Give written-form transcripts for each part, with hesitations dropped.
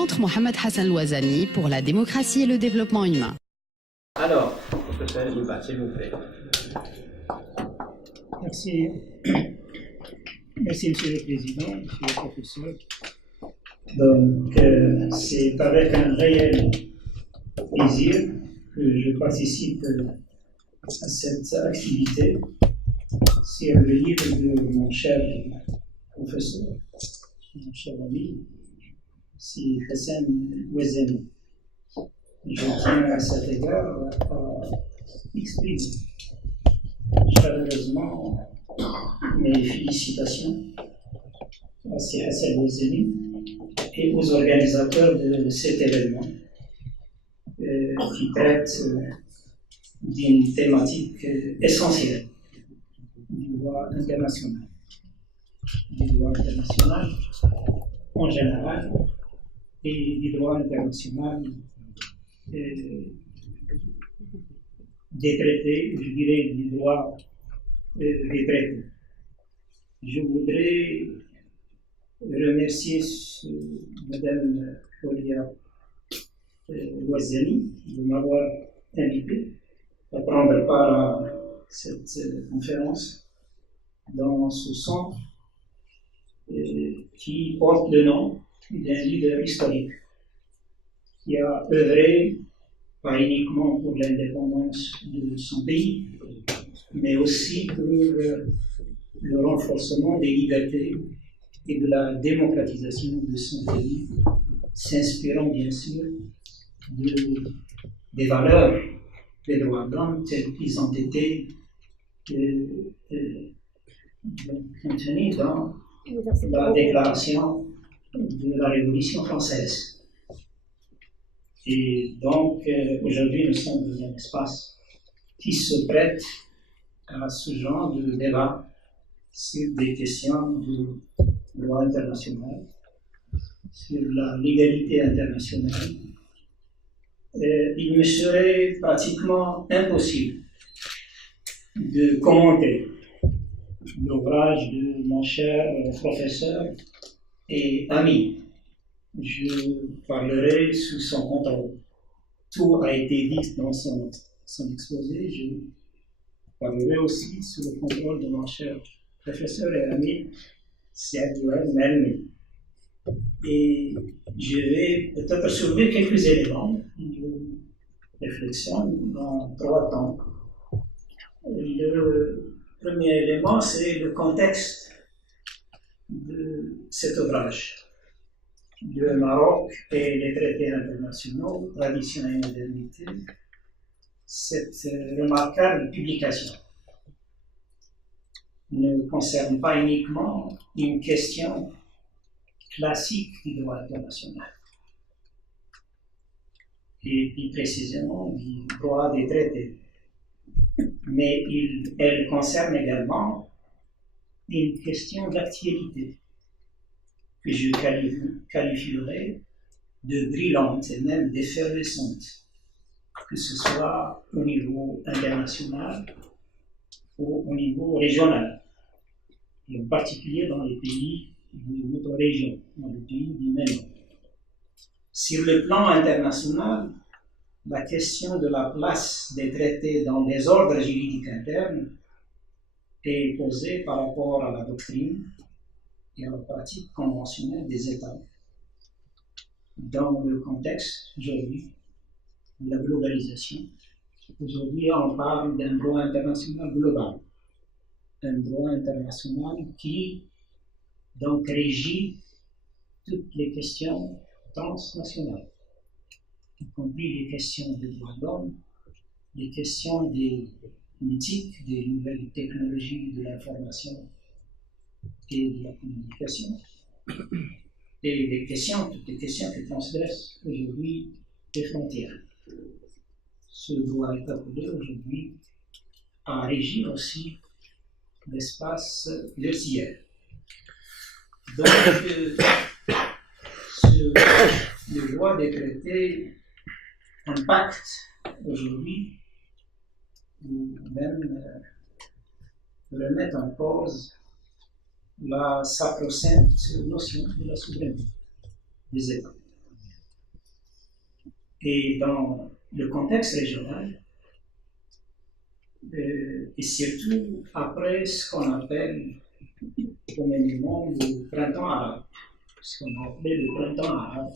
Centre Mohamed Hassan Louazani pour la démocratie et le développement humain. Alors, professeur Louba, s'il vous plaît. Merci. Merci, Monsieur le Président, Monsieur le Professeur. Donc, c'est avec un réel plaisir que je participe à cette activité sur le livre de mon cher professeur, mon cher ami, c'est Hassan Louazani. Je tiens à cet égard à exprimer chaleureusement mes félicitations à Hassan Louazani et aux organisateurs de cet événement qui traite d'une thématique essentielle du droit international. Du droit international en général et du droit international des traités, je dirais du droit des traités. Je voudrais remercier Madame Folia Louazani de m'avoir invité à prendre part à cette conférence dans ce centre qui porte le nom d'un leader historique qui a œuvré pas uniquement pour l'indépendance de son pays, mais aussi pour le renforcement des libertés et de la démocratisation de son pays, s'inspirant bien sûr des valeurs des droits de l'homme telles qu'ils ont été contenues dans la déclaration de la Révolution française. Et donc, aujourd'hui, nous sommes dans un espace qui se prête à ce genre de débat sur des questions de droit international, sur la légalité internationale. Il me serait pratiquement impossible de commenter l'ouvrage de mon cher professeur et ami. Je parlerai sous son contrôle. Tout a été dit dans son exposé. Je parlerai aussi sous le contrôle de mon cher professeur et ami Saadouel Melmi. Et je vais peut-être soulever quelques éléments de réflexion dans 3 temps. Le premier élément, c'est le contexte de cet ouvrage. Le Maroc et les traités internationaux, tradition et modernité, cette remarquable publication ne concerne pas uniquement une question classique du droit international, et plus précisément du droit des traités, mais elle concerne également une question d'actualité que je qualifierais de brillante et même d'effervescente, que ce soit au niveau international ou au niveau régional, et en particulier dans les pays de notre région, dans les pays du même nom. Sur le plan international, la question de la place des traités dans les ordres juridiques internes est posée par rapport à la doctrine et à la pratique conventionnelle des États. Dans le contexte aujourd'hui de la globalisation, aujourd'hui on parle d'un droit international global, un droit international qui donc régit toutes les questions transnationales, y compris les questions des droits de l'homme, les questions des politiques, des nouvelles technologies de l'information et de la communication, et toutes les questions qui transgressent aujourd'hui les frontières. Ce droit est appelé aujourd'hui à régir aussi l'espace tertiaire. Donc, le droit des traités impacte aujourd'hui, ou même remet en cause la sacro-sainte notion de la souveraineté des États. Et dans le contexte régional, et surtout après ce qu'on appelle communément le printemps arabe, ce qu'on a appelé le printemps arabe,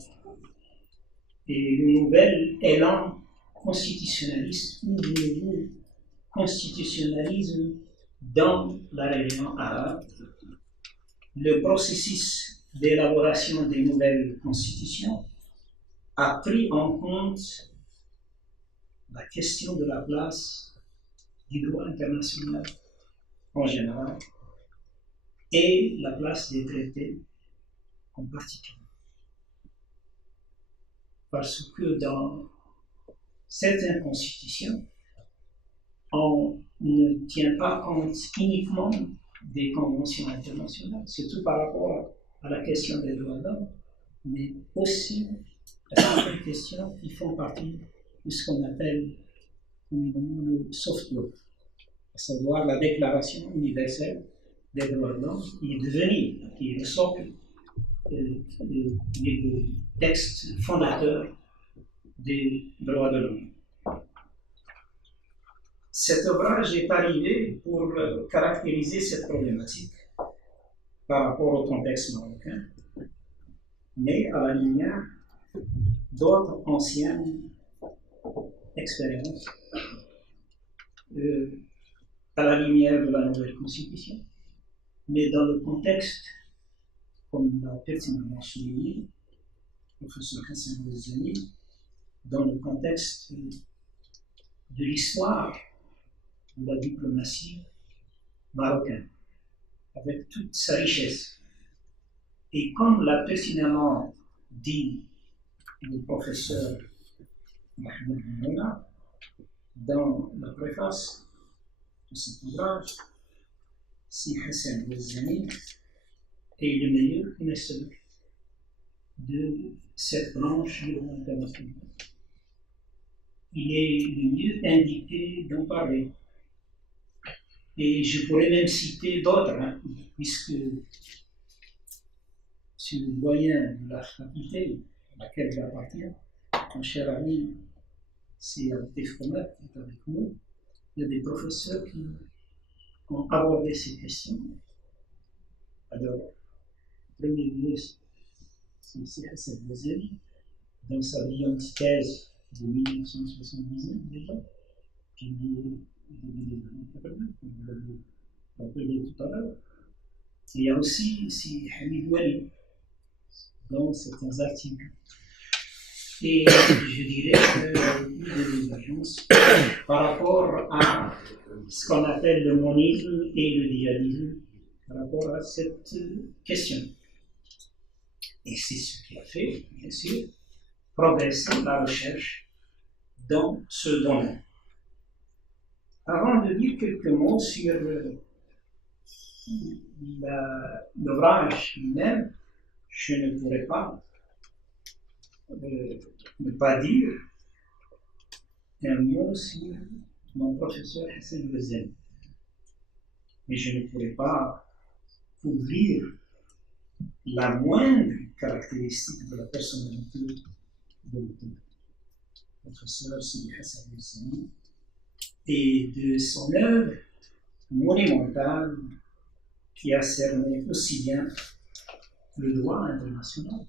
et le nouvel élan constitutionnaliste ou le nouveau constitutionnalisme dans la région arabe, le processus d'élaboration des nouvelles constitutions a pris en compte la question de la place du droit international en général et la place des traités en particulier. Parce que dans certaines constitutions, on ne tient pas compte uniquement des conventions internationales, surtout par rapport à la question des droits de l'homme, mais aussi à certaines questions qui font partie de ce qu'on appelle le soft law, à savoir la Déclaration universelle des droits de l'homme, qui est devenue, qui est le socle, le texte fondateur des droits de l'homme. Cet ouvrage est arrivé pour caractériser cette problématique par rapport au contexte marocain, mais à la lumière d'autres anciennes expériences, à la lumière de la nouvelle constitution, mais dans le contexte, comme l'a pertinemment souligné le professeur Hassan Bouazani, dans le contexte de l'histoire de la diplomatie marocaine, avec toute sa richesse. Et comme l'a pertinemment dit le professeur Mohamed Mouna dans la préface de cet ouvrage, si Hassan Bouazani est le meilleur connaisseur de cette branche de droit international. Il est le mieux indiqué d'en parler. Et je pourrais même citer d'autres, puisque c'est le doyen de la faculté à laquelle j'appartiens, mon cher ami, c'est Abdef Komet qui est avec nous. Il y a des professeurs qui ont abordé ces questions. Alors, le premier lieu, c'est Hassan Bouazani, dans sa brillante thèse de 1979 déjà, publiée au début des années 80, comme vous l'avez rappelé tout à l'heure. Il y a aussi Hamid Wali dans certains articles. Et je dirais qu'il y a des divergences par rapport à ce qu'on appelle le monisme et le djihadisme, par rapport à cette question. Et c'est ce qui a fait, bien sûr, progresser la recherche dans ce domaine. Avant de dire quelques mots sur l'ouvrage lui-même, je ne pourrais pas ne pas dire un mot sur mon professeur Hassan Bouazani. Mais je ne pourrais pas couvrir la moindre caractéristique de la personnalité de l'auteur. Le professeur Sidi Hassan Bouazani et de son œuvre monumentale qui a cerné aussi bien le droit international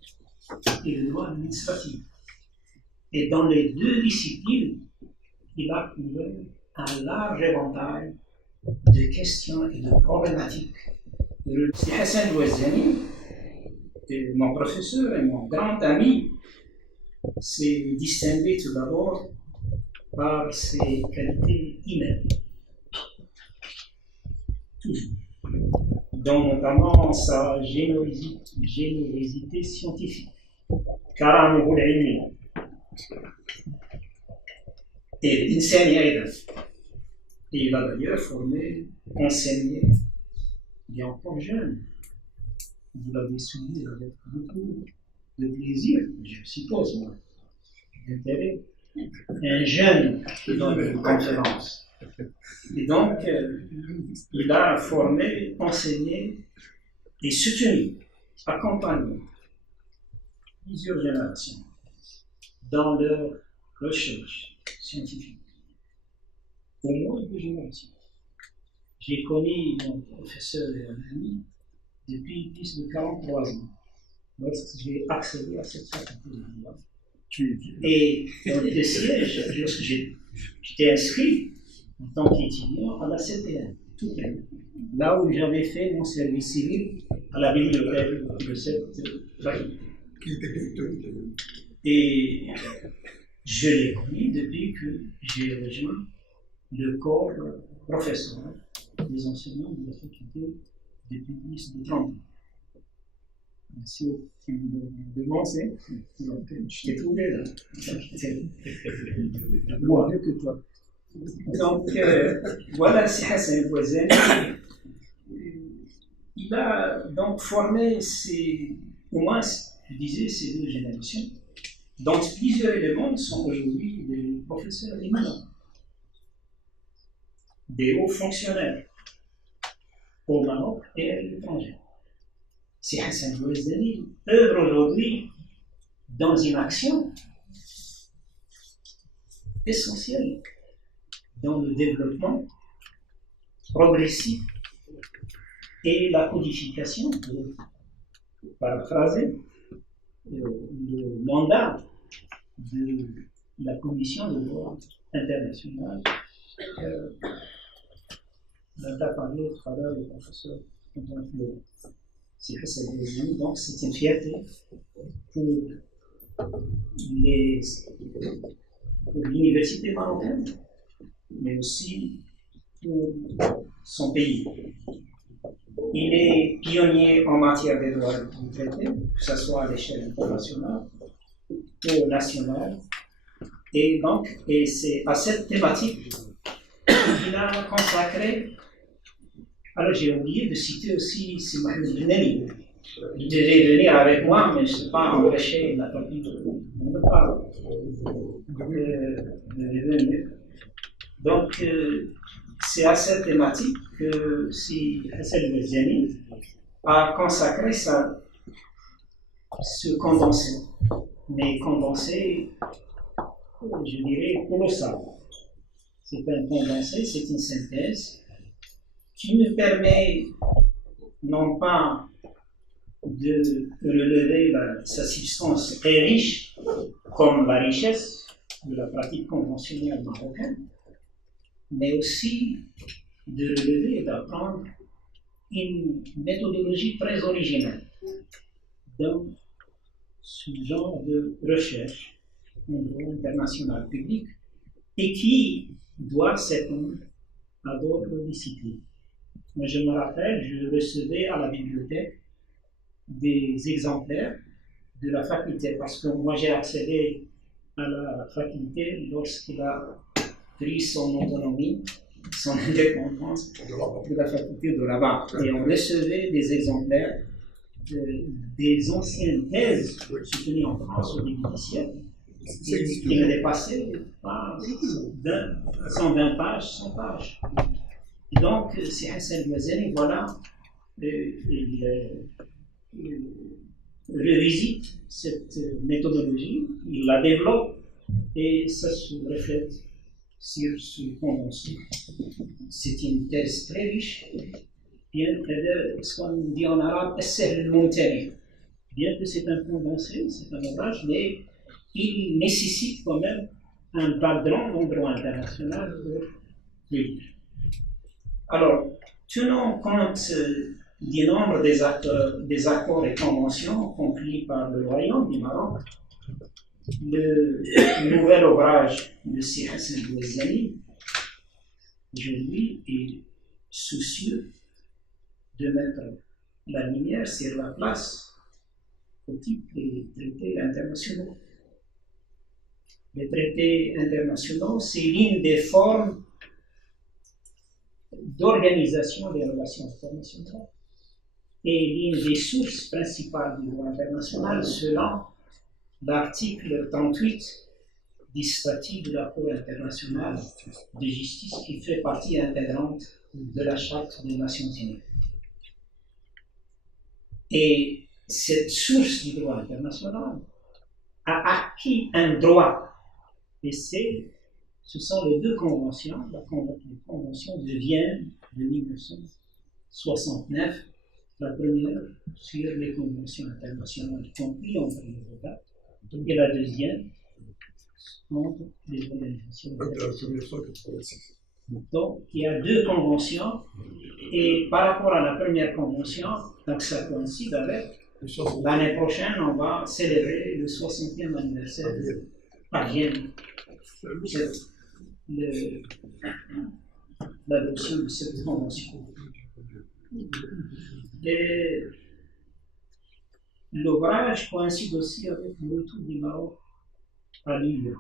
et le droit administratif. Et dans les deux disciplines, il a couvert un large éventail de questions et de problématiques. Hassan Bouazani, mon professeur et mon grand ami, s'est distingué tout d'abord par ses qualités humaines, toujours, dont notamment sa générosité scientifique, كرمه العلمي et الإنساني أيضا. Et il a d'ailleurs formé, enseigné, il est encore jeune. Vous l'avez souligné avec beaucoup de plaisir, je suppose, moi, d'intérêt. Un jeune qui donne une conférence. Et donc, il a formé, enseigné et soutenu, accompagné plusieurs générations dans leur recherche scientifique au moins 2 générations. J'ai connu mon professeur et un ami depuis plus de 43 ans, lorsque j'ai accédé à cette faculté de droit. Et dans le siège, lorsque j'étais inscrit en tant qu'étudiant à la CPN, tout près, là où j'avais fait mon service civil à la bibliothèque de cette faculté. Et je l'ai connu depuis que j'ai rejoint le corps professionnel des enseignants de la faculté depuis plus de 30 ans. Monsieur qui me demançait, donc je t'ai trouvé là. Moins mieux que toi. Donc voilà, c'est Hassan Bouazani. Il a donc formé au moins, je disais, ces 2 générations, dont plusieurs éléments sont aujourd'hui des professeurs éminents, des hauts fonctionnaires au Maroc et à l'étranger. C'est Hassan Bouazani œuvre aujourd'hui dans une action essentielle dans le développement progressif et la codification, pour paraphraser le mandat de la Commission de droit international dont a parlé tout à l'heure le professeur Antoine Fleury. C'est Hassan Bouazani, donc c'est une fierté pour l'université marocaine, mais aussi pour son pays. Il est pionnier en matière de droit du traité, que ce soit à l'échelle internationale ou nationale. Et c'est à cette thématique qu'il a consacré. Alors j'ai oublié de citer aussi Mohamed Benami. Il devait venir avec moi, mais je ne sais pas empêché, il n'a pas pu. On ne parle de venir. Donc, c'est à cette thématique que si Hassan Bouazani a consacré ce condensé, mais condensé, je dirais, colossal. C'est un condensé, c'est une synthèse qui nous permet non pas de relever sa substance très riche, comme la richesse de la pratique conventionnelle marocaine, mais aussi de relever et d'apprendre une méthodologie très originale dans ce genre de recherche en droit international public et qui doit s'étendre à d'autres disciplines. Moi, je me rappelle, je recevais à la bibliothèque des exemplaires de la faculté, parce que moi j'ai accédé à la faculté lorsqu'il a pris son autonomie, son indépendance de la faculté de Rabat. Et on recevait des exemplaires des anciennes thèses soutenues en France au début du siècle, qui ne dépassaient pas 120 pages, 100 pages. Et donc, c'est Hassan Bouazani, voilà, il revisite cette méthodologie, il la développe et ça se reflète sur ce condensé. C'est une thèse très riche, bien que ce qu'on dit en arabe, bien que c'est un condensé, c'est un ouvrage, mais il nécessite quand même un background en droit international pour le lire. Alors, tenons compte du nombre des accords et conventions conclus par le Royaume du Maroc, le nouvel ouvrage de Sir Hassan Bouazani, aujourd'hui, est soucieux de mettre la lumière sur la place qu'occupent les traités internationaux. Les traités internationaux, c'est l'une des formes d'organisation des relations internationales et l'une des sources principales du droit international selon l'article 38 du statut de la Cour internationale de justice qui fait partie intégrante de la Charte des Nations Unies. Et cette source du droit international a acquis un droit Et ce sont les deux conventions, la convention de Vienne de 1969, la première sur les conventions internationales comprises entre les États, et la deuxième entre les organisations internationales. Donc, il y a deux conventions, et par rapport à la première convention, donc ça coïncide avec l'année prochaine, on va célébrer le 60e anniversaire à Vienne. L'adoption de cette convention. L'ouvrage coïncide aussi avec le retour du Maroc à l'île,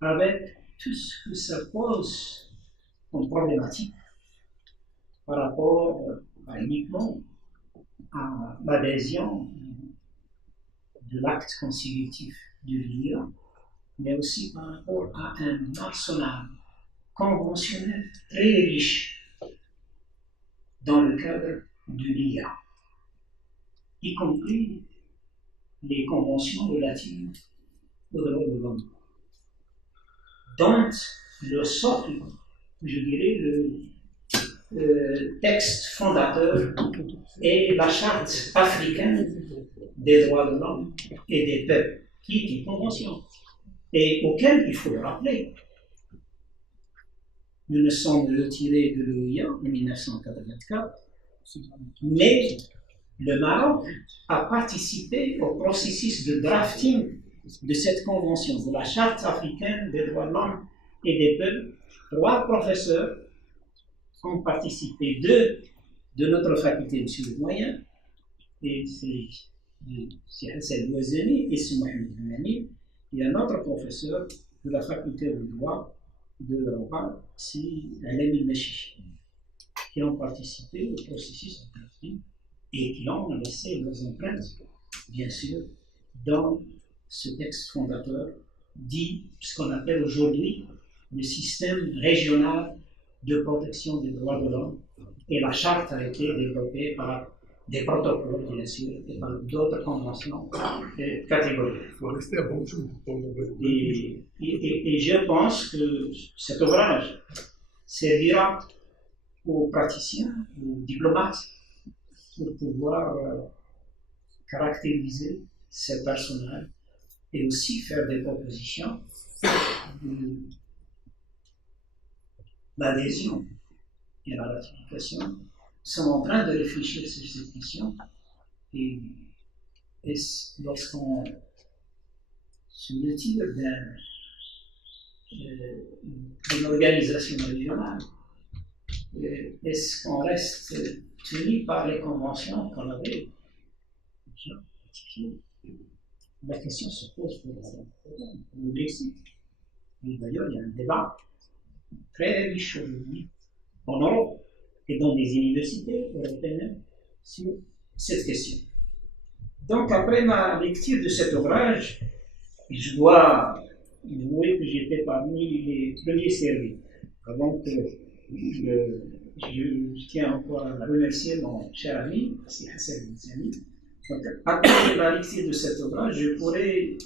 avec tout ce que ça pose comme problématique par rapport uniquement à l'adhésion de l'acte constitutif de l'IA, mais aussi par rapport à un arsenal conventionnel très riche dans le cadre de l'IA, y compris les conventions relatives aux droits de l'homme, dont le socle, je dirais, le texte fondateur est la Charte africaine des droits de l'homme et des peuples, qui est une convention, et auquel il faut le rappeler. Nous nous sommes retirés de l'OIA en 1984, mais le Maroc a participé au processus de drafting de cette convention, de la Charte africaine des droits de l'homme et des peuples. 3 professeurs ont participé, 2 de notre faculté de sciences moyennes, et c'est Hassan Bouazani et c'est Mohamed Hamani, et un autre professeur de la faculté de droit de Rabat, c'est Alain Nachi, qui ont participé au processus de drafting et qui ont laissé leurs empreintes, bien sûr, dans ce texte fondateur, dit ce qu'on appelle aujourd'hui le système régional de protection des droits de l'homme. Et la charte a été développée par des protocoles, bien sûr, et par d'autres conventions catégoriques. Il faut rester à Bonjour. Et je pense que cet ouvrage servira aux praticiens, aux diplomates, pour pouvoir caractériser ces personnages et aussi faire des propositions l'adhésion et la ratification sont en train de réfléchir sur cette question et lorsqu'on se retire d'une organisation régionale, est-ce qu'on reste tenu par les conventions qu'on avait déjà ratifiées? La question se pose pour le Brexit. Et d'ailleurs, il y a un débat très riche aujourd'hui en Europe et dans des universités européennes sur cette question. Donc, après ma lecture de cet ouvrage, je dois avouer que j'étais parmi les premiers servis. Donc, je tiens encore à remercier mon cher ami, c'est Hassan Bouazani. Donc, après la lecture de cet ouvrage, je pourrais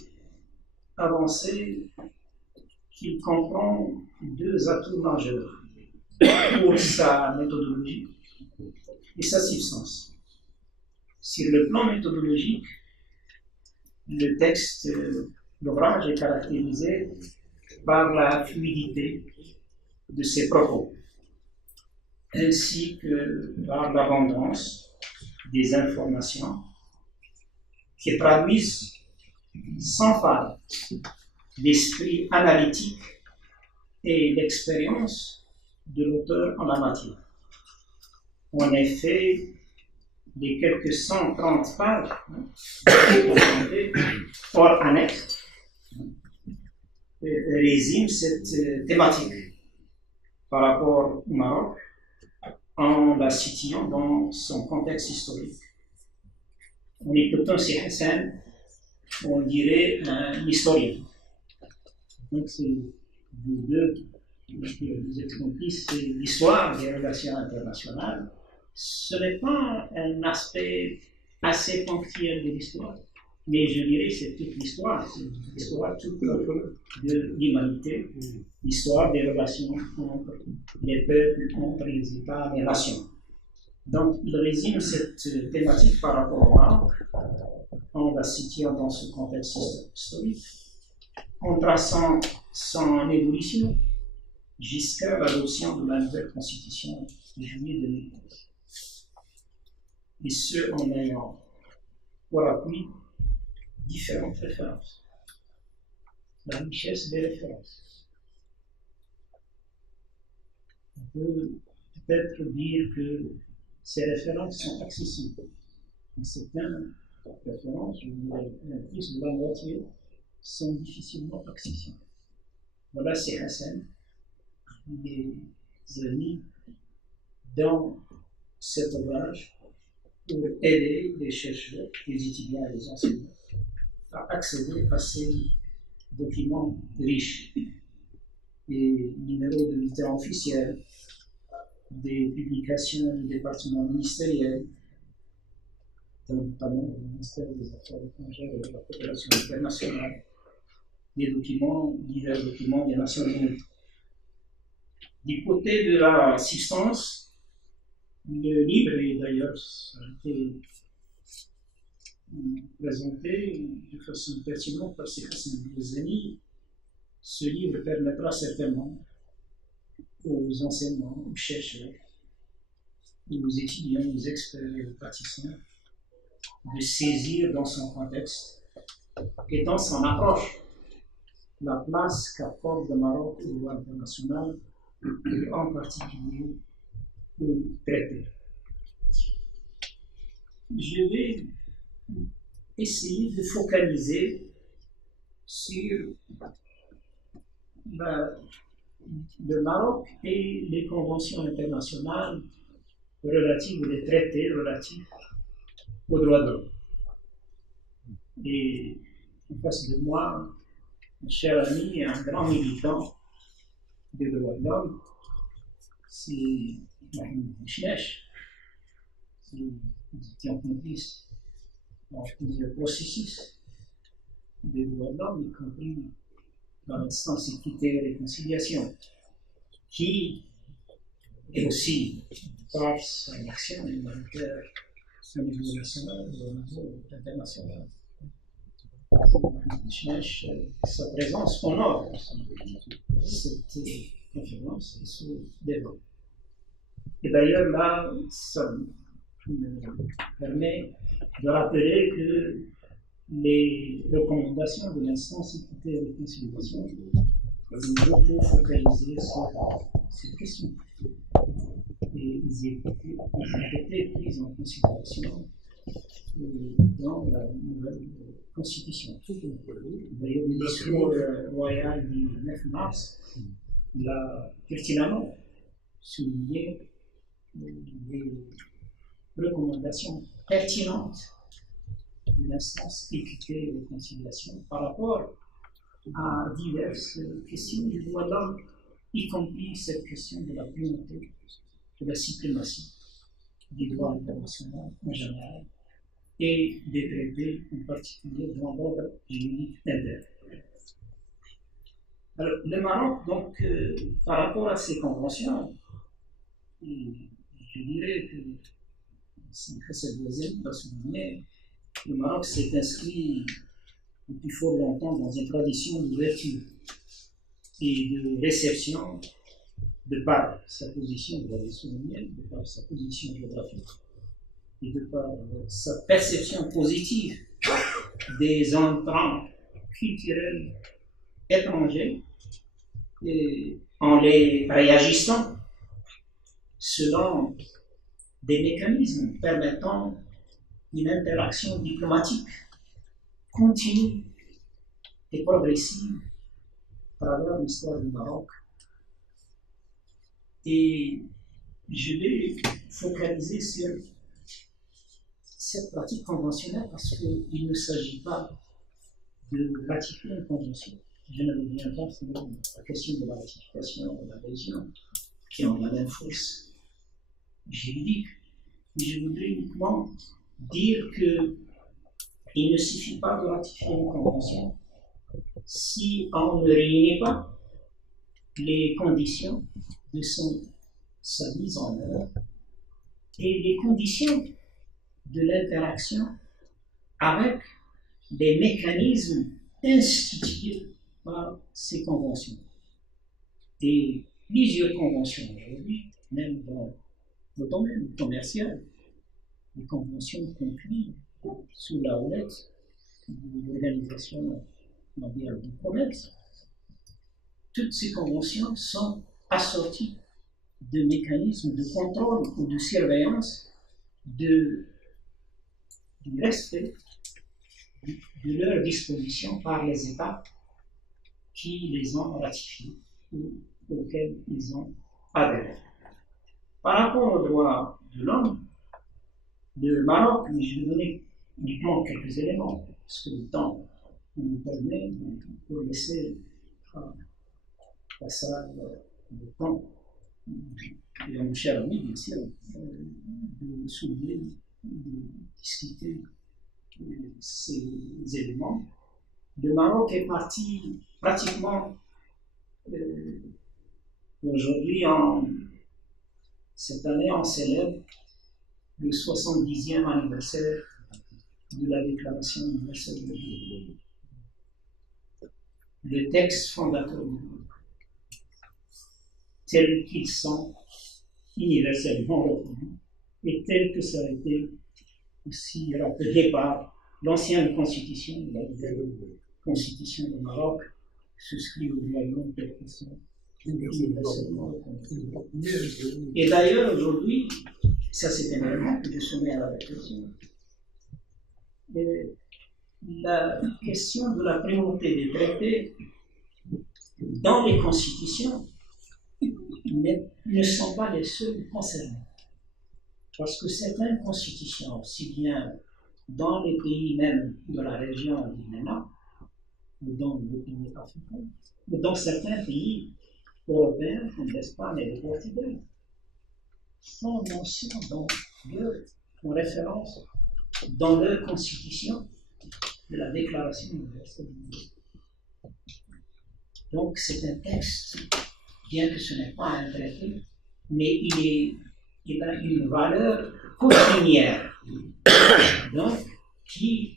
avancer qu'il comprend 2 atouts majeurs pour sa méthodologie et sa substance. Sur le plan méthodologique, le texte, l'ouvrage est caractérisé par la fluidité de ses propos, ainsi que par l'abondance des informations qui traduisent sans faille l'esprit analytique et l'expérience de l'auteur en la matière. En effet, les quelques 130 pages hors annexe résument cette thématique par rapport au Maroc en la situant dans son contexte historique. En écoutant ces Hassan, on dirait un historien. Donc, c'est vous deux, vous êtes compris, c'est l'histoire des relations internationales. Ce n'est pas un aspect assez ponctuel de l'histoire, Mais je dirais que c'est toute l'histoire, toute de l'humanité, l'histoire des relations entre les peuples, entre les États, les nations. Donc, il résume cette thématique par rapport au Maroc, en la situant dans ce contexte historique, en traçant son évolution jusqu'à l'adoption de la nouvelle constitution de juillet 2011. Et ce, en ayant pour appui différentes références. La richesse des références. On peut peut-être dire que ces références sont accessibles. Mais certaines références, je dirais plus de la moitié, sont difficilement accessibles. Voilà, c'est Hassan, les amis dans cet ouvrage pour aider les chercheurs, les étudiants et les enseignants à accéder à ces documents riches, des numéros de bulletins officiels, des publications du département ministériel, notamment du ministère des Affaires étrangères et de la coopération internationale, des documents, divers documents des Nations Unies. Du côté de la substance, le livre, et d'ailleurs, ça a été présenté de façon pertinente par Hassan Bouzani, ce livre permettra certainement aux enseignants, aux chercheurs, aux étudiants, aux experts et aux praticiens de saisir dans son contexte et dans son approche la place qu'accorde le Maroc au droit international et en particulier au traité. Je vais essayer de focaliser sur le Maroc et les conventions internationales relatives, les traités relatifs aux droits de l'homme. Et en face de moi, un cher ami et un grand militant des droits de l'homme, c'est Mahmoud Bouchnesh, qui tient complice dans plusieurs processus des droits de l'homme, y compris dans l'instance équité et réconciliation, qui est aussi par son action humanitaire au niveau national et au niveau international. Sa présence honore cette conférence et ce débat. Et d'ailleurs, là, ça me permet de rappeler que les recommandations de l'instance équité et réconciliation sont beaucoup focalisées sur cette question. Et ils ont été prises en considération dans la nouvelle constitution. D'ailleurs, le discours royal du 9 mars l'a pertinemment souligné les recommandations pertinentes de l'instance équité et réconciliation par rapport à diverses questions du droit de l'homme, y compris cette question de la primauté, de la suprématie du droit international en général et des traités en particulier dans l'ordre juridique interne. Alors, le Maroc, donc, par rapport à ces conventions, je dirais que, sans que cette deuxième va souligner, le Maroc s'est inscrit depuis fort longtemps dans une tradition d'ouverture et de réception de par sa position, vous l'avez souligné, de par sa position géographique et de par sa perception positive des entrants culturels étrangers et en les réagissant selon des mécanismes permettant une interaction diplomatique continue et progressive à travers l'histoire du Maroc. Et je vais focaliser sur cette pratique conventionnelle parce qu'il ne s'agit pas de ratifier une convention. Je ne reviens pas sur la question de la ratification de l'adhésion, qui ont la même force juridique. Mais je voudrais uniquement dire que il ne suffit pas de ratifier une convention si on ne réunit pas les conditions de sa mise en œuvre et les conditions de l'interaction avec des mécanismes institués par ces conventions. Et plusieurs conventions aujourd'hui, même dans le domaine commercial, les conventions conclues sous la houlette de l'Organisation mondiale du commerce, toutes ces conventions sont assorties de mécanismes de contrôle ou de surveillance du respect de leurs dispositions par les États qui les ont ratifiées ou auxquels ils ont adhéré. Par rapport aux droits de l'homme, le Maroc, je vais donner uniquement quelques éléments, parce que le temps nous permet pour laisser passer le temps et à mon cher ami, bien sûr, de soulever, de discuter ces éléments. Le Maroc est parti pratiquement aujourd'hui, cette année, on célèbre le 70e anniversaire de la Déclaration universelle des droits de l'homme, le texte fondateur du monde, tels qu'ils sont universellement reconnus et tels que ça a été aussi rappelé par l'ancienne constitution, la constitution du Maroc, souscrite au royaume tels qu'ils sont universellement reconnus. Et d'ailleurs, aujourd'hui, ça c'est un élément que je soumets à la réflexion. La question de la primauté des traités dans les constitutions ne sont pas les seuls concernés. Parce que certaines constitutions, aussi bien dans les pays même de la région du MENA, ou dans les pays africains, ou dans certains pays européens comme l'Espagne et le Portugal, font mention en référence dans leur constitution de la Déclaration universelle des droits de l'homme. Donc c'est un texte, bien que ce n'est pas un traité, mais il a une valeur coutumière, donc qui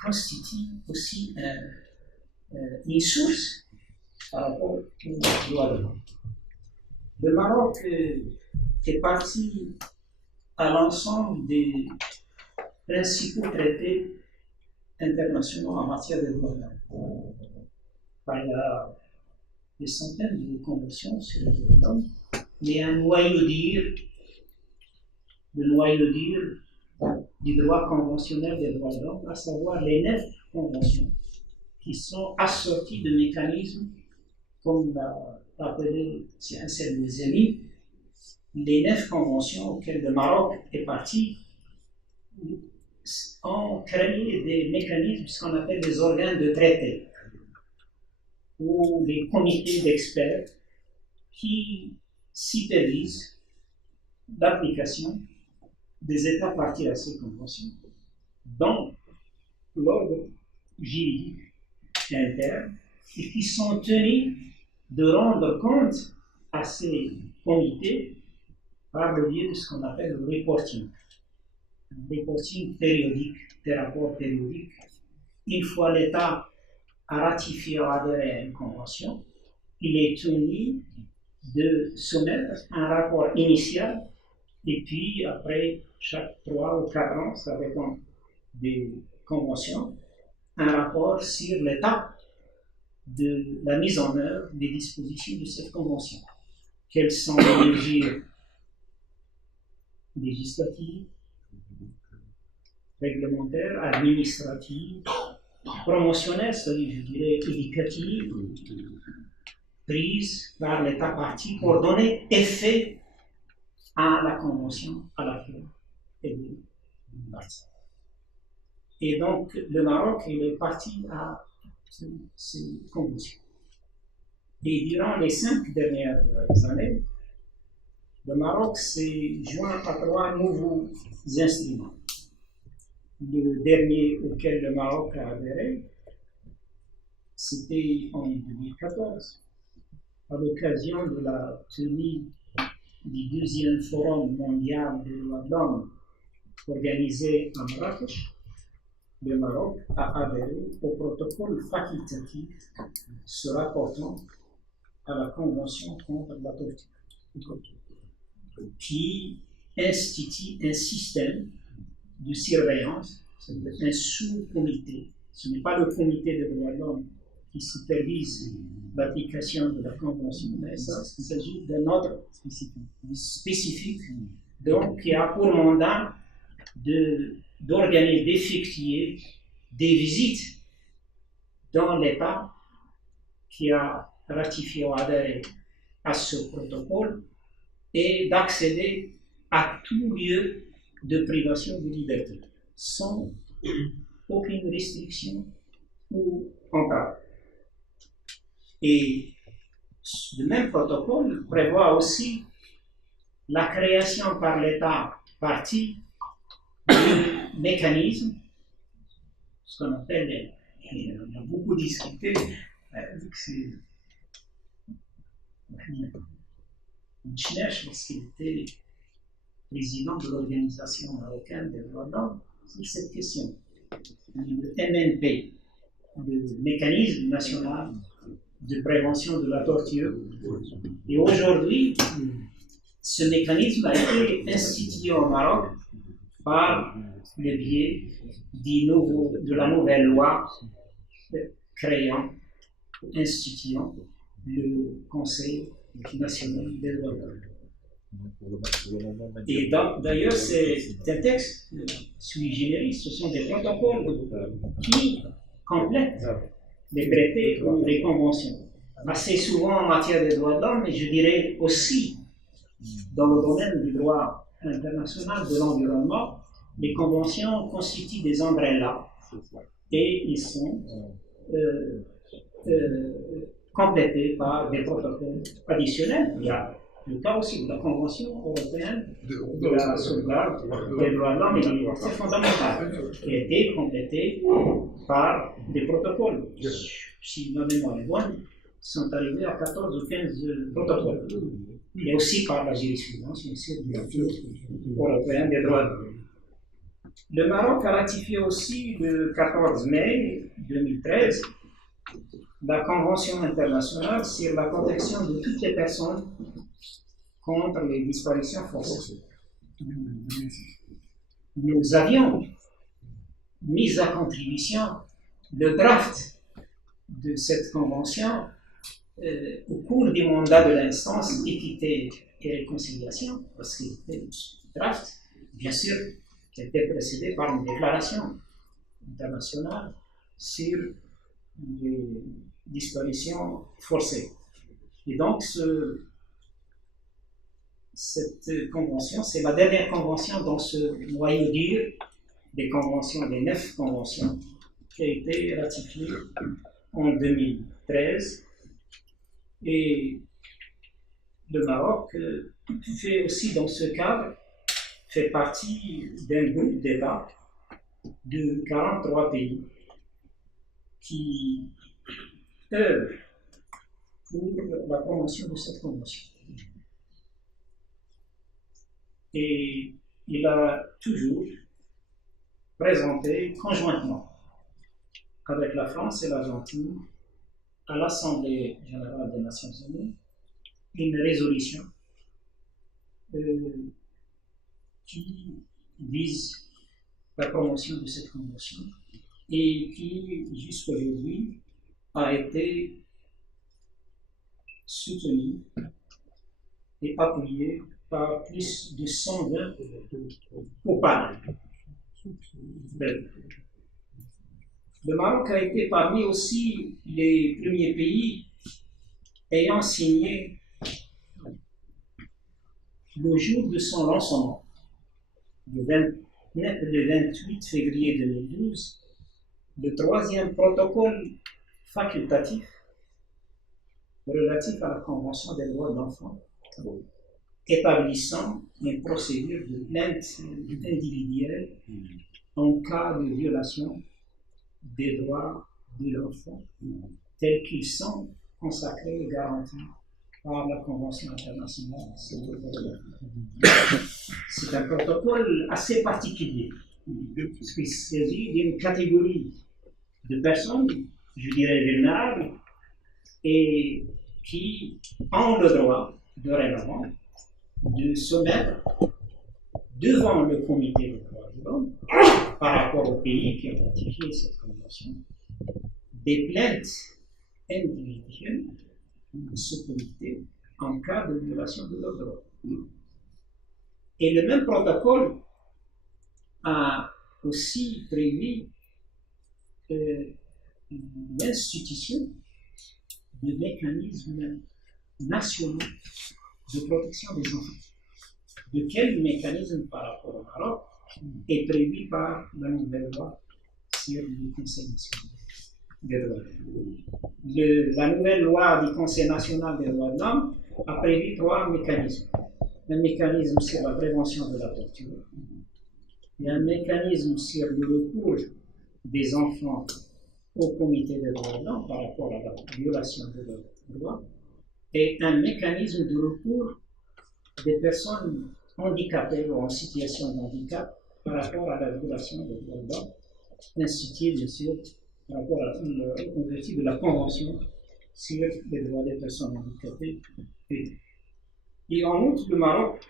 constitue aussi une source par rapport aux droits de l'homme. Le Maroc est parti à l'ensemble des principaux traités internationaux en matière de droits de l'homme. Il y a des centaines de conventions sur les droits de l'homme, mais un noyau dur du droit conventionnel des droits de l'homme, à savoir les 9 conventions qui sont assorties de mécanismes, comme l'a rappelé un seul de mes amis, les 9 conventions auxquelles le Maroc est parti ont créé des mécanismes, ce qu'on appelle des organes de traité, ou des comités d'experts qui supervisent l'application des États partis à ces conventions dans l'ordre juridique interne et qui sont tenus de rendre compte à ces comités par le biais de ce qu'on appelle le reporting. Un reporting périodique, des rapports périodiques. Une fois l'État a ratifié ou adhéré à une convention, il est tenu de soumettre un rapport initial et puis après chaque 3 ou 4 ans, ça dépend des conventions, un rapport sur l'état de la mise en œuvre des dispositions de cette convention. Quelles sont les mesures législatives, réglementaires, administratives, promotionnelles, c'est-à-dire, je dirais, éducatives, prises par l'État parti pour donner effet à la convention à laquelle elle est partie. Et donc, le Maroc, il est parti à ces conventions. Et durant les 5 dernières années, le Maroc s'est joint à 3 nouveaux instruments. Le dernier auquel le Maroc a adhéré, c'était en 2014, à l'occasion de la tenue du deuxième forum mondial des droits de l'homme organisé à Marrakech. Le Maroc a adhéré au protocole facultatif se rapportant à la Convention contre la torture, qui institue un système de surveillance, c'est un sous-comité. Ce n'est pas le comité des droits de l'homme qui supervise l'application de la Convention, mais il s'agit d'un ordre spécifique, donc qui a pour mandat d'organiser, d'effectuer des visites dans l'État qui a ratifié ou adhéré à ce protocole et d'accéder à tout lieu de privation de liberté sans aucune restriction ou entrave. Et le même protocole prévoit aussi la création par l'État partie de mécanismes, ce qu'on appelle, on a beaucoup discuté, c'est Mchnesh, lorsqu'il était président de l'Organisation marocaine des droits de l'homme, sur cette question. Le MNP, le mécanisme national de prévention de la torture. Et aujourd'hui, ce mécanisme a été institué au Maroc par le biais de la nouvelle loi créant, instituant le Conseil national des droits de l'homme. Et d'ailleurs, c'est un texte sui generis, ce sont des protocoles qui complètent les traités ou les conventions. Assez souvent en matière des droits de l'homme, mais je dirais aussi dans le domaine du droit international de l'environnement, les conventions constituent des umbrellas et ils sont complétés par des protocoles additionnels. Il y a le cas aussi de la Convention européenne de la sauvegarde des droits de l'homme et des libertés fondamentales, qui a été complétée par des protocoles. Si ma mémoire est bonne, sont arrivés à 14 ou 15 protocoles. Et aussi par la jurisprudence, bien sûr, de la Cour européenne des droits de l'homme. Le Maroc a ratifié aussi le 14 mai 2013 la Convention internationale sur la protection de toutes les personnes contre les disparitions forcées. Nous avions mis à contribution le draft de cette convention au cours du mandat de l'instance équité et réconciliation, parce que c'était le draft, bien sûr, qui était précédé par une déclaration internationale sur les disparitions forcées. Et donc, cette convention, c'est la dernière convention dans ce noyau dur des conventions, des 9 conventions, qui a été ratifiée en 2013. Et le Maroc fait aussi, dans ce cadre, fait partie d'un groupe d'États de 43 pays qui œuvrent pour la promotion de cette convention. Et il a toujours présenté conjointement avec la France et l'Argentine à l'Assemblée générale des Nations unies une résolution qui vise la promotion de cette convention et qui, jusqu'à aujourd'hui, a été soutenue et appuyée par plus de 120 OPAL. Le Maroc a été parmi aussi les premiers pays ayant signé le jour de son lancement, le 28 février 2012, le 3e protocole facultatif relatif à la Convention des droits de l'enfant, établissant une procédure de plainte individuelle en cas de violation des droits de l'enfant, tels qu'ils sont consacrés et garantis par la Convention internationale sur le droit de l'enfant. C'est un protocole assez particulier, puisqu'il s'agit d'une catégorie de personnes, je dirais vulnérables, et qui ont le droit, dorénavant, de se mettre devant le comité des droits de l'homme, par rapport aux pays qui ont ratifié cette convention, des plaintes individuelles de ce comité en cas de violation de leurs droits. Et le même protocole a aussi prévu l'institution de mécanismes nationaux de protection des enfants. De quel mécanisme par rapport au Maroc est prévu par la nouvelle loi sur le Conseil national des droits de l'homme. La nouvelle loi du Conseil national des droits de l'homme a prévu 3 mécanismes. Un mécanisme sur la prévention de la torture, il y a un mécanisme sur le recours des enfants au comité des droits de l'homme par rapport à la violation de leurs droits, et un mécanisme de recours des personnes handicapées ou en situation de handicap par rapport à la violation des droits de l'homme, instituée bien sûr par rapport au objectif de la Convention sur les droits des personnes handicapées. Et en outre, le Maroc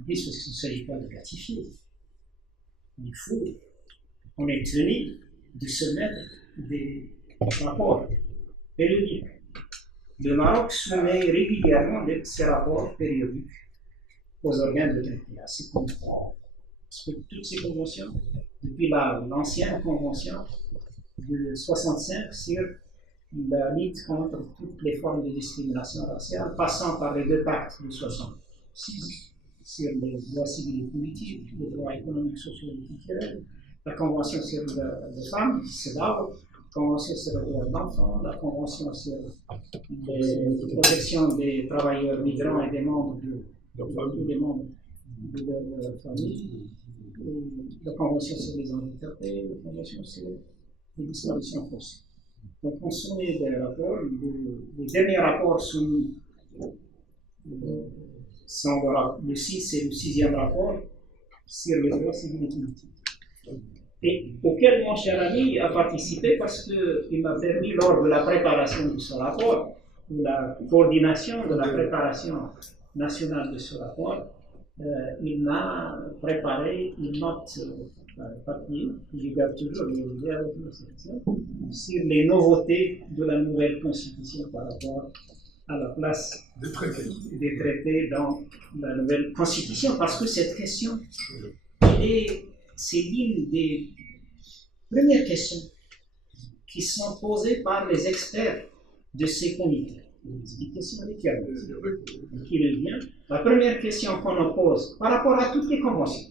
dit qu'il ne s'agit pas de ratifier. Il faut, on est tenu de se mettre des rapports périodiques. Le Maroc soumet régulièrement ces rapports périodiques aux organes de traité, à ces conventions. Parce que toutes ces conventions, depuis l'ancienne convention de 1965 sur la lutte contre toutes les formes de discrimination raciale, passant par les 2 pactes de 1966 sur les droits civils et politiques, les droits économiques, sociaux et culturels, la Convention sur les femmes, CEDAW, la Convention sur le droit de l'enfant, la Convention sur la protection des travailleurs migrants et des membres de tous les membres de leur famille, la Convention sur les handicapés, la Convention sur les disparitions forcées. Donc on soumet des rapports, les derniers rapports soumis sont le 6 et le 6e rapport sur les droits civils et politiques. Et auquel mon cher ami a participé parce qu'il m'a permis, lors de la préparation de ce rapport, ou la coordination de la préparation nationale de ce rapport, il m'a préparé une note papier, que je garde toujours sur les nouveautés de la nouvelle constitution par rapport à la place des traités dans la nouvelle constitution, parce que cette question c'est l'une des premières questions qui sont posées par les experts de ces comités. C'est une question qui revient. La première question qu'on nous pose par rapport à toutes les conventions,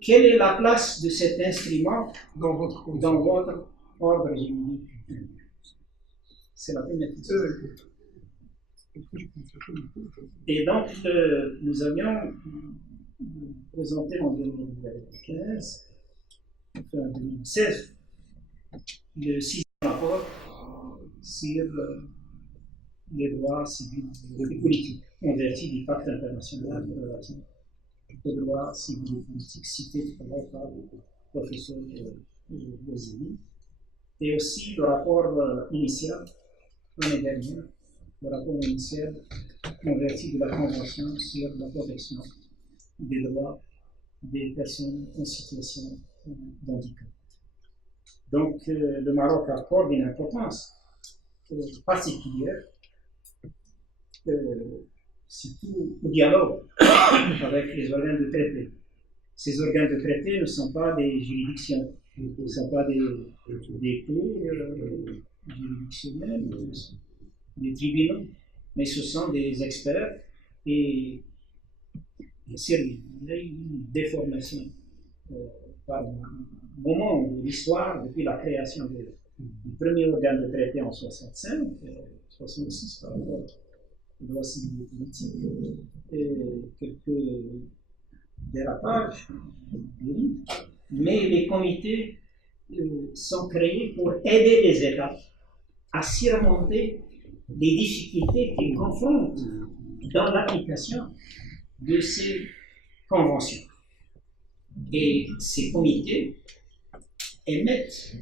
quelle est la place de cet instrument dans votre ordre juridique? C'est la première question. Et donc, nous avions présenté en 2015, enfin en 2016, le 6e rapport sur les droits civils et politiques, en vertu du pacte international relatif aux droits civils et politiques, cité tout à l'heure par le professeur Bozini, et aussi le rapport initial, l'année dernière, le rapport initial en vertu de la Convention sur la protection des droits des personnes en situation d'handicap. Donc, le Maroc accorde une importance particulière, surtout au dialogue avec les organes de traité. Ces organes de traité ne sont pas des juridictions, ne sont pas des cours juridictionnels, des tribunaux, mais ce sont des experts et il y a une déformation par moment de l'histoire, depuis la création du premier organe de traité en 65, 66 par rapport aux droits civils et politiques, et quelques dérapage, mais les comités sont créés pour aider les États à surmonter les difficultés qu'ils confrontent dans l'application de ces conventions. Et ces comités émettent,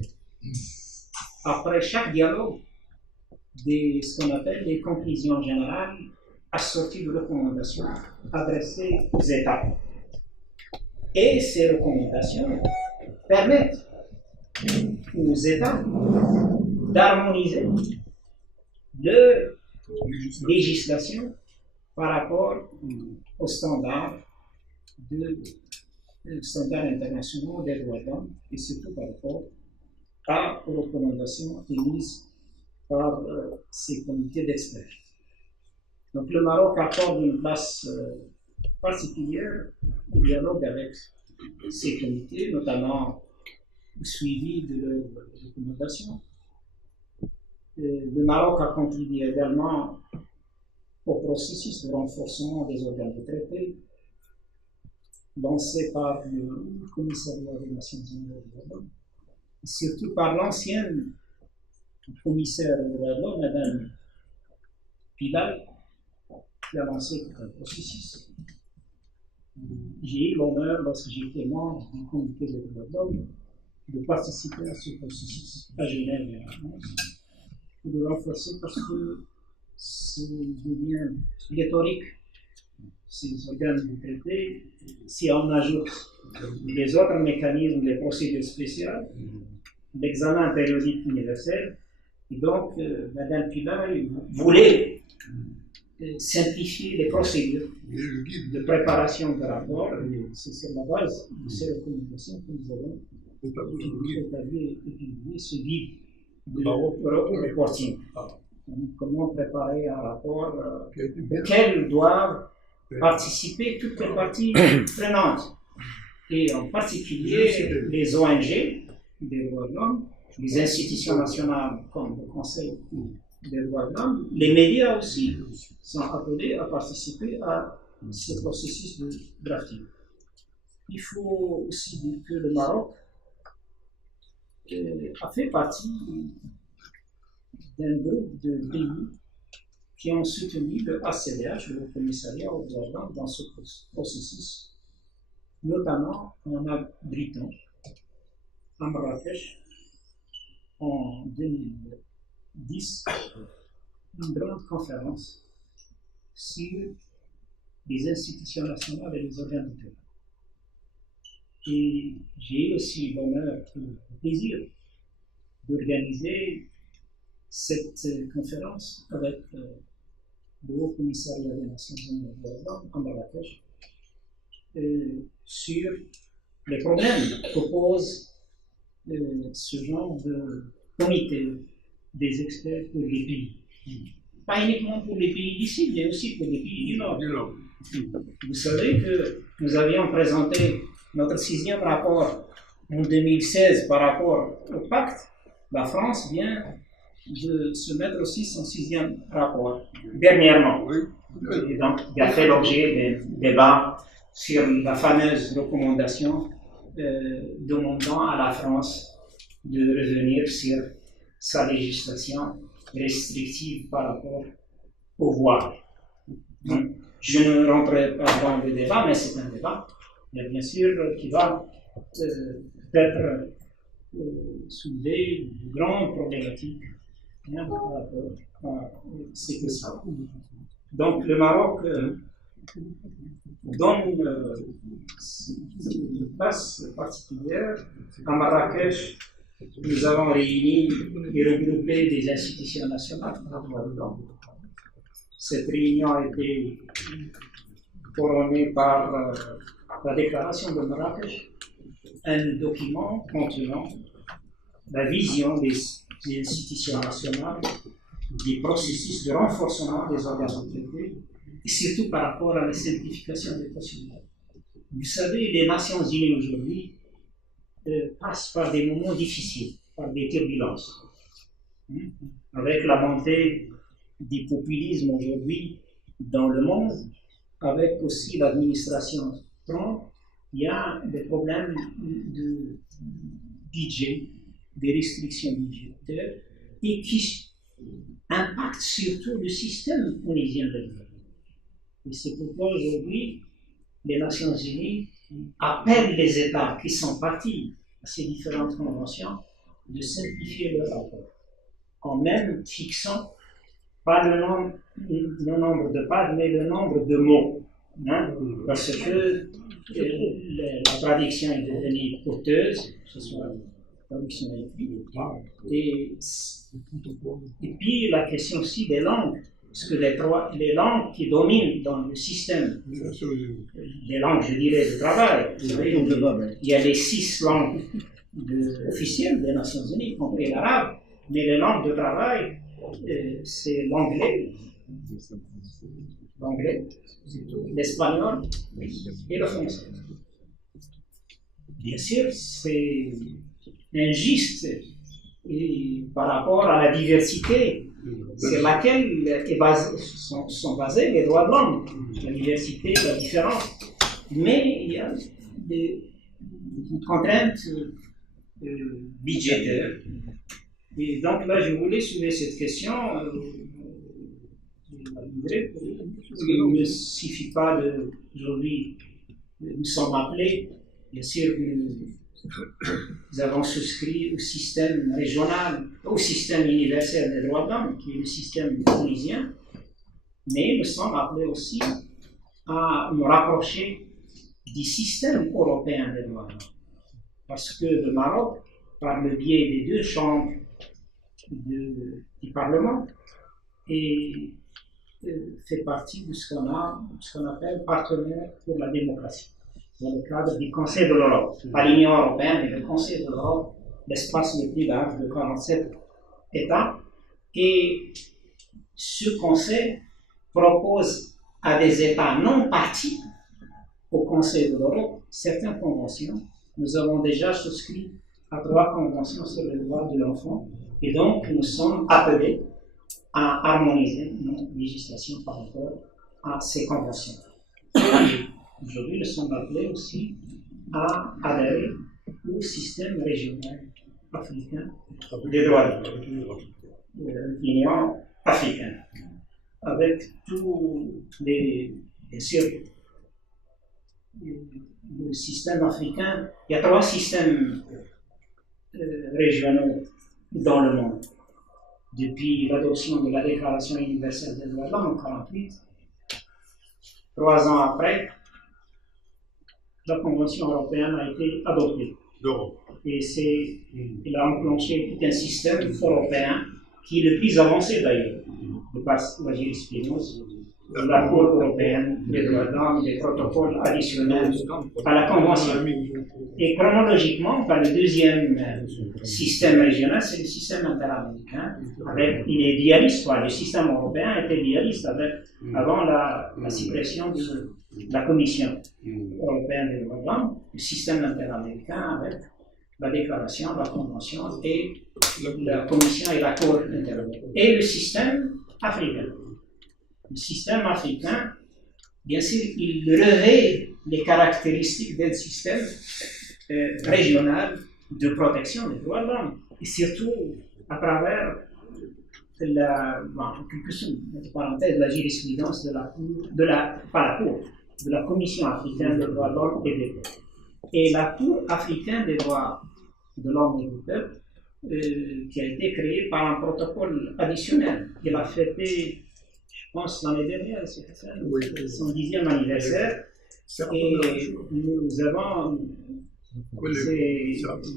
après chaque dialogue, ce qu'on appelle les conclusions générales assorties de recommandations adressées aux États. Et ces recommandations permettent aux États d'harmoniser leur législation par rapport aux standards internationaux des droits de l'homme et surtout par rapport aux recommandations émises par ces comités d'experts. Donc le Maroc accorde une place particulière au dialogue avec ces comités, notamment au suivi de leurs recommandations. Le Maroc a contribué également au processus de renforcement des organes de traité lancé par le Commissariat des Nations Unies aux droits de l'homme, et surtout par l'ancienne commissaire aux droits de l'homme, Mme Pillay, qui a lancé tout un processus. J'ai eu l'honneur, lorsque j'étais membre du comité des droits de l'homme, de participer à ce processus à Genève et en France, et de renforcer parce que ça devient pléthorique, ces organes de traité. Si on ajoute les autres mécanismes, les procédures spéciales, l'examen périodique universel, et donc Mme Pillay voulait simplifier les procédures de préparation de rapports, et c'est sur la base de ces recommandations que nous avons établi et publié ce guide de reporting. Comment préparer un rapport auquel doivent participer toutes les parties prenantes, et en particulier les ONG des droits de l'homme, les institutions nationales comme le Conseil des droits de l'homme, les médias aussi sont appelés à participer à ce processus de drafting. Il faut aussi dire que le Maroc a fait partie d'un groupe de pays qui ont soutenu le ACDH, le Commissariat aux droits de l'homme, dans ce processus, notamment en abritant à Marrakech en 2010 une grande conférence sur les institutions nationales et les organes de l'État. Et j'ai eu aussi l'honneur et le plaisir d'organiser cette conférence avec le Haut Commissariat des Nations Unies aux droits de l'homme à Marrakech sur les problèmes que pose ce genre de comité des experts pour les pays. Pas uniquement pour les pays d'ici, mais aussi pour les pays du Nord. Vous savez que nous avions présenté notre 6e rapport en 2016 par rapport au pacte. La France vient de se mettre aussi son 6e rapport, dernièrement. Et donc, il a fait l'objet des débats sur la fameuse recommandation demandant à la France de revenir sur sa législation restrictive par rapport au voile. Je ne rentrerai pas dans le débat, mais c'est un débat, bien sûr, qui va peut-être soulever de grandes problématiques par rapport à ces questions. Donc le Maroc donne une place particulière. À Marrakech, nous avons réuni et regroupé des institutions nationales. Cette réunion a été couronnée par la déclaration de Marrakech, un document contenant la vision des institutions nationales, des processus de renforcement des organes de traité, et surtout par rapport à la simplification des procédures. Vous savez, les Nations Unies aujourd'hui passent par des moments difficiles, par des turbulences. Avec la montée du populisme aujourd'hui dans le monde, avec aussi l'administration 30, il y a des problèmes de budget, des restrictions budgétaires, et qui impactent surtout le système onusien de développement. Et c'est pourquoi aujourd'hui, les Nations Unies appellent les États qui sont partis à ces différentes conventions de simplifier leur rapport, en même fixant pas le nombre de pages, mais le nombre de mots. Hein, parce que la traduction est devenue coûteuse, que ce soit la traduction écrite, et puis la question aussi des langues, parce que les langues qui dominent dans le système, les langues, je dirais, de travail, il y a les 6 langues officielles des Nations Unies, y compris l'arabe, mais les langues de travail, c'est l'anglais, l'espagnol et le français. Bien sûr, c'est injuste par rapport à la diversité sur laquelle sont basés les droits de l'homme, la diversité, la différence. Mais il y a des contraintes budgétaires. Et donc là, je voulais soulever cette question. Il ne suffit pas aujourd'hui, nous sommes appelés, bien sûr, nous avons souscrit au système régional, au système universel des droits de l'homme, qui est le système tunisien, mais nous sommes appelés aussi à nous rapprocher du système européen des droits de l'homme. Parce que le Maroc, par le biais des 2 chambres du Parlement, fait partie de ce qu'on appelle partenaire pour la démocratie, dans le cadre du Conseil de l'Europe. Pas l'Union européenne, mais le Conseil de l'Europe, l'espace le plus large de 47 États. Et ce Conseil propose à des États non partis au Conseil de l'Europe certaines conventions. Nous avons déjà souscrit à 3 conventions sur les droits de l'enfant, et donc nous sommes appelés à harmoniser notre législation par rapport à ces conventions. Aujourd'hui, nous sommes appelés aussi à adhérer au système régional africain des droits de l'homme, l'Union africaine, avec tous les le système africain. Il y a 3 systèmes régionaux dans le monde. Depuis l'adoption de la Déclaration universelle des droits de l'homme en 1948, 3 ans après, la Convention européenne a été adoptée. Et il a enclenché tout un système européen qui est le plus avancé d'ailleurs, de par la jurisprudence de la Cour européenne des droits de l'homme, des protocoles additionnels à la Convention. Et chronologiquement, le 2e système régional, c'est le système interaméricain. Il est dualiste, le système européen était dualiste avant la suppression de la Commission européenne des droits de l'homme, le système interaméricain avec la déclaration, la convention et la Commission et la Cour interaméricaine. Et le système africain. Le système africain, bien sûr, il revêt les caractéristiques d'un système régional de protection des droits de l'homme, et surtout à travers la jurisprudence de la Commission africaine des droits de l'homme et des peuples. Et la Cour africaine des droits de l'homme et des peuples, qui a été créée par un protocole additionnel, qui a fêté, je pense, l'année dernière, son 10e anniversaire, et nous avons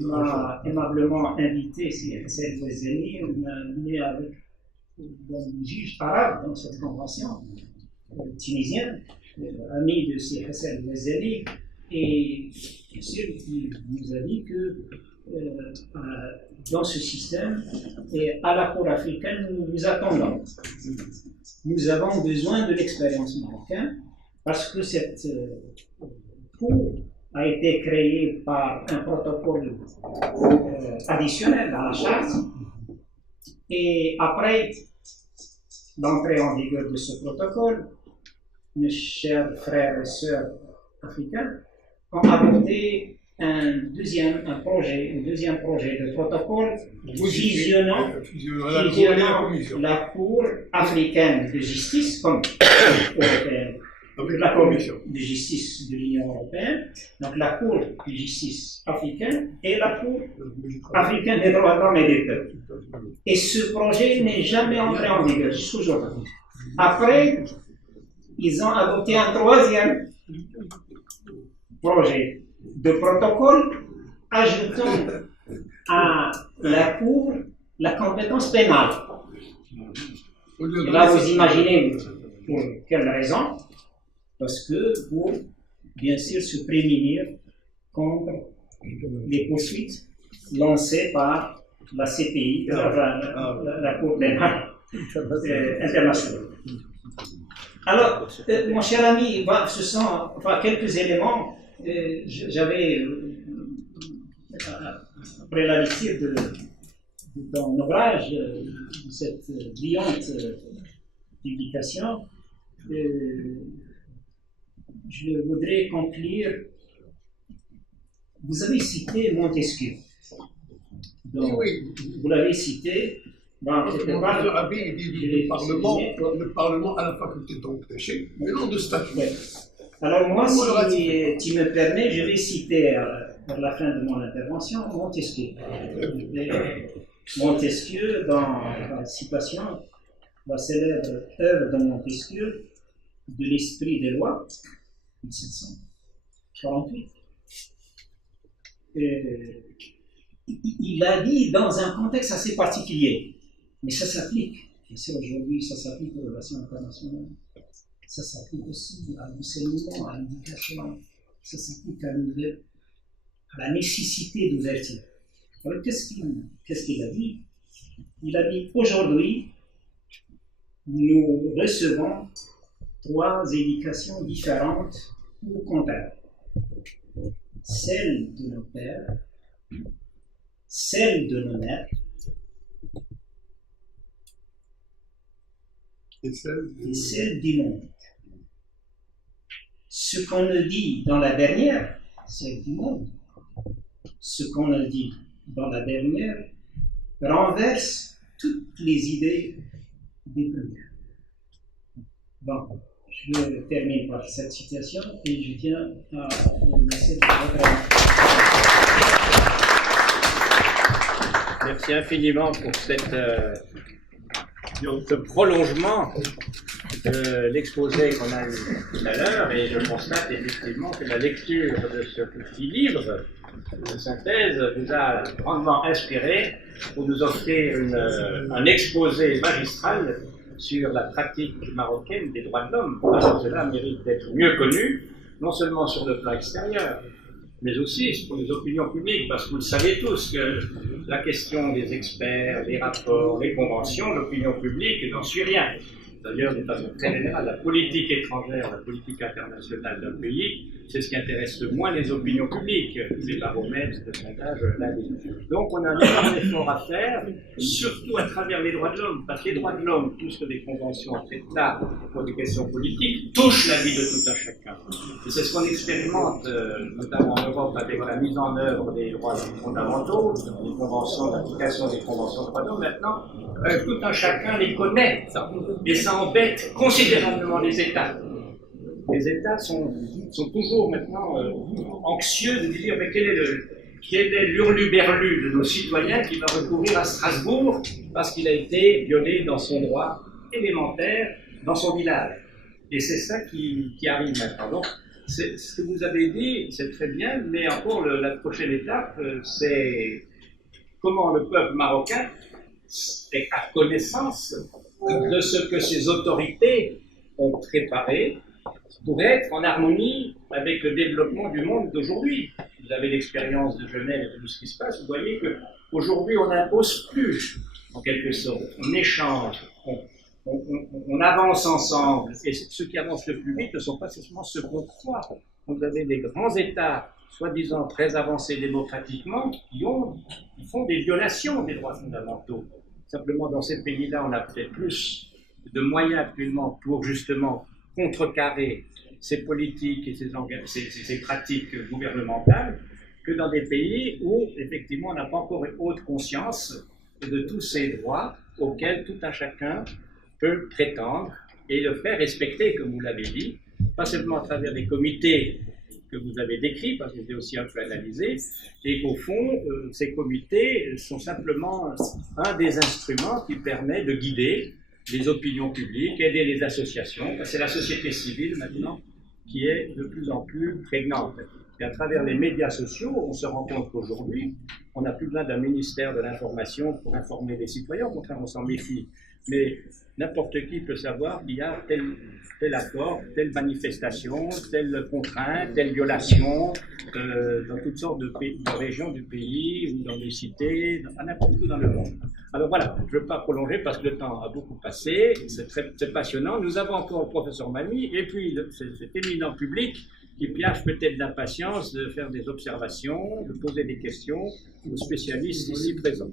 m'a aimablement invité, c'est Ghazali, on m'a mis avec un juge arabe dans cette convention, tunisien, ami de C. Hassan Ghazali, et bien sûr, il nous a dit que dans ce système, et à la Cour africaine, nous nous attendons. Nous avons besoin de l'expérience marocaine, parce que cette Cour a été créée par un protocole additionnel à la charte, et après l'entrée en vigueur de ce protocole, mes chers frères et sœurs africains ont adopté un deuxième projet de protocole fusionnant la Cour africaine de justice comme européenne, la Cour de justice de l'Union européenne, donc la Cour de justice africaine et la Cour africaine des droits de l'homme et des peuples. Et ce projet n'est jamais entré en vigueur jusqu'aujourd'hui. Après, ils ont adopté un troisième projet de protocole ajoutant à la Cour la compétence pénale. Et là, vous imaginez pour quelle raison? Parce que pour, bien sûr, se prémunir contre les poursuites lancées par la CPI, la Cour pénale internationale. Alors, mon cher ami, ce sont quelques éléments. J'avais, après la lecture de ton ouvrage, de cette brillante publication, je voudrais conclure. Vous avez cité Montesquieu. Donc, vous l'avez cité. Le Parlement à la faculté d'empêcher, mais non de statuer. Alors moi, si tu me permets, je vais citer vers la fin de mon intervention Montesquieu. Montesquieu, dans la citation, la célèbre œuvre de Montesquieu, de l'esprit des lois, 1748. Il a dit dans un contexte assez particulier, mais ça s'applique. Bien sûr, aujourd'hui, ça s'applique aux relations internationales. Ça s'applique aussi à l'enseignement, à l'éducation. Ça s'applique à la nécessité d'ouverture. Alors, qu'est-ce qu'il a dit? Il a dit, aujourd'hui, nous recevons 3 éducations différentes ou contraires. Celle de nos pères, celle de nos mères, et celle du monde. Ce qu'on nous dit dans la dernière, celle du monde, ce qu'on nous dit dans la dernière renverse toutes les idées des premières. Bon, je termine par cette citation et je tiens à vous remercier de votre attention. Merci infiniment pour ce prolongement de l'exposé qu'on a eu tout à l'heure, et je constate effectivement que la lecture de ce petit livre de synthèse vous a grandement inspiré pour nous offrir un exposé magistral sur la pratique marocaine des droits de l'homme. Alors cela mérite d'être mieux connu, non seulement sur le plan extérieur, mais aussi pour les opinions publiques, parce que vous le savez tous que la question des experts, les rapports, les conventions, l'opinion publique n'en suit rien. D'ailleurs, de façon très générale, la politique étrangère, la politique internationale d'un pays, c'est ce qui intéresse le moins les opinions publiques, les baromètres, les sondages, donc on a un énorme effort à faire, surtout à travers les droits de l'homme, parce que les droits de l'homme, plus que des conventions en fait là, pour des questions politiques, touchent la vie de tout un chacun. Et c'est ce qu'on expérimente, notamment en Europe, avec la mise en œuvre des droits fondamentaux, des conventions, l'application des conventions de droits de l'homme. Maintenant, tout un chacun les connaît, et ça embête considérablement les États. Les États sont toujours maintenant anxieux de dire mais quel est l'hurluberlu de nos citoyens qui va recourir à Strasbourg parce qu'il a été violé dans son droit élémentaire dans son village. Et c'est ça qui arrive maintenant. Donc, ce que vous avez dit, c'est très bien, mais encore la prochaine étape, c'est comment le peuple marocain est à connaissance de ce que ses autorités ont préparé pour être en harmonie avec le développement du monde d'aujourd'hui. Vous avez l'expérience de Genève et de tout ce qui se passe, vous voyez qu'aujourd'hui on n'impose plus, en quelque sorte, on échange, on avance ensemble, et ceux qui avancent le plus vite ne sont pas seulement ceux qu'on croit. Vous avez des grands États, soi-disant très avancés démocratiquement, qui font des violations des droits fondamentaux. Simplement, dans ces pays-là, on a peut-être plus de moyens actuellement pour justement contrecarrer ces politiques et ces pratiques gouvernementales que dans des pays où, effectivement, on n'a pas encore une haute conscience de tous ces droits auxquels tout un chacun peut prétendre et le faire respecter, comme vous l'avez dit, pas seulement à travers des comités que vous avez décrits, parce que je l'ai aussi un peu analysé, et qu'au fond, ces comités sont simplement un des instruments qui permet de guider les opinions publiques, aider les associations, parce que c'est la société civile maintenant qui est de plus en plus prégnante. Et à travers les médias sociaux, on se rend compte qu'aujourd'hui, on n'a plus besoin d'un ministère de l'information pour informer les citoyens, au contraire, on s'en méfie. Mais n'importe qui peut savoir qu'il y a tel accord, telle manifestation, telle contrainte, telle violation dans toutes sortes de régions du pays ou dans des cités, à n'importe où dans le monde. Alors voilà, je ne veux pas prolonger parce que le temps a beaucoup passé, c'est passionnant. Nous avons encore le professeur Magny et puis cet éminent public qui piaffe peut-être d'impatience de faire des observations, de poser des questions aux spécialistes ici présents.